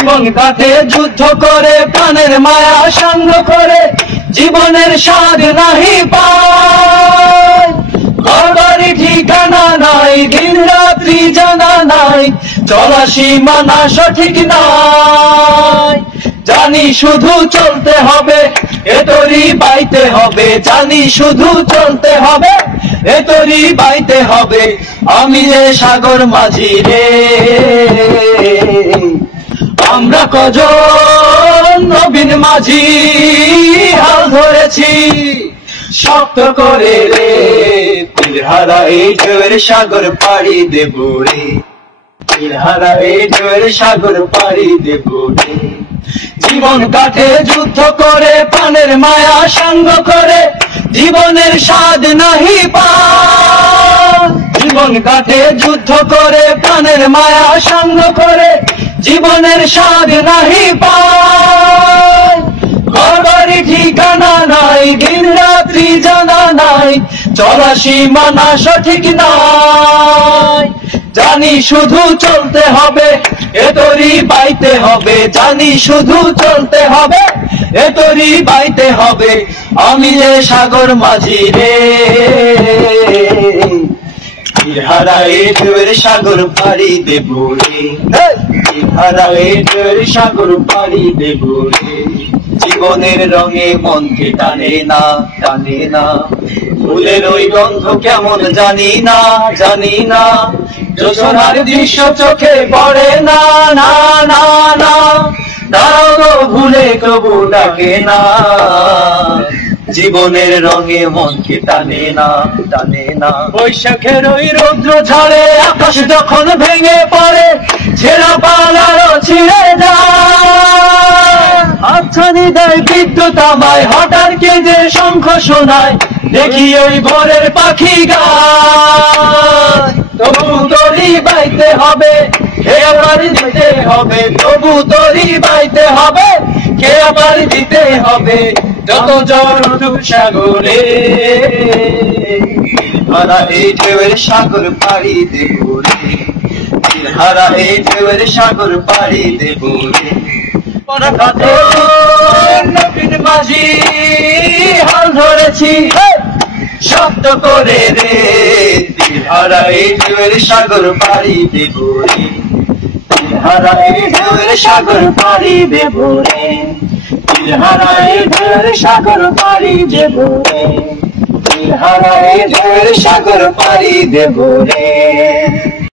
জীবন কাটে যুদ্ধ করে, প্রাণের মায়া সঙ্গ করে, জীবনের স্বাদ নাহি পায়। ঘরবাড়ি ঠিকানা নাই, দিন রাত্রি জানা নাই, চলা সীমানা সঠিক নাই। জানি শুধু চলতে হবে, এতরি বাইতে হবে, জানি শুধু চলতে হবে, এতরি বাইতে হবে। আমি যে সাগর মাঝি রে, আমরা কজন নবীন মাঝি হাল ধরেছি শক্ত করে রে। তীরহারা এই ঢেউয়ের সাগর পাড়ি দেব রে, তীরহারা এই ঢেউয়ের সাগর পাড়ি দেব রে। জীবন কাটে যুদ্ধ করে, প্রাণের মায়া সঙ্গ করে, জীবনের স্বাদ নাহি পায়। জীবন কাটে যুদ্ধ করে, প্রাণের মায়া সঙ্গ করে, জীবনের স্বাদ নাহি পায়। ঘরবাড়ি ঠিকানা নাই, দিন রাত্রি জানা নাই, চলা সীমানা সঠিক নাই। জানি শুধু চলতে হবে, এতরি বাইতে হবে, জানি শুধু চলতে হবে, এতরি বাইতে হবে। আমি যে সাগর মাঝি রে, তীরহারা এই ঢেউয়ের সাগর পাড়ি দেব রে, তীরহারা এই ঢেউয়ের সাগর পাড়ি দেব রে। জীবনের রঙে মনকে টানে না, টানে না, ফুলের ওই গন্ধ কেমন জানি না, জানি না, জোছনার দৃশ্য চোখে পড়ে না, না না না, দাঁড়ানো ভুলে তবু ডাকে না। জীবনের রঙে মনকে টানে না, টানে না। বৈশাখের ওই রৌদ্র ঝড়ে আকাশ যখন ভেঙে পড়ে, ছেঁড়া পালারও ছিঁড়ে যায়। হাতছানি দেয় বিদ্যুৎ আমায়, হঠাৎ কেঁদে শঙ্খ শোনায়, দেখি ওই ভোরের পাখি গায়। তবু তরি বাইতে হবে, কে আবার দিতে হবে, তবু তরি বাইতে হবে, কে আবার দিতে হবে। যত ঝড় উঠুক সাগরে, তীরহারা এই ঢেউয়ের সাগর পাড়ি দেব রে, তীরহারা এই ঢেউয়ের সাগর পাড়ি দেব রে। নবীন মাঝি হাল ধরেছি শক্ত করে রে, তীরহারা এই ঢেউয়ের সাগর পাড়ি দেব রে, তীরহারা এই ঢেউয়ের সাগর পাড়ি দেব রে, তীরহারা এই ঢেউয়ের সাগর পাড়ি দেব রে, তীরহারা এই ঢেউয়ের সাগর পাড়ি দেব রে।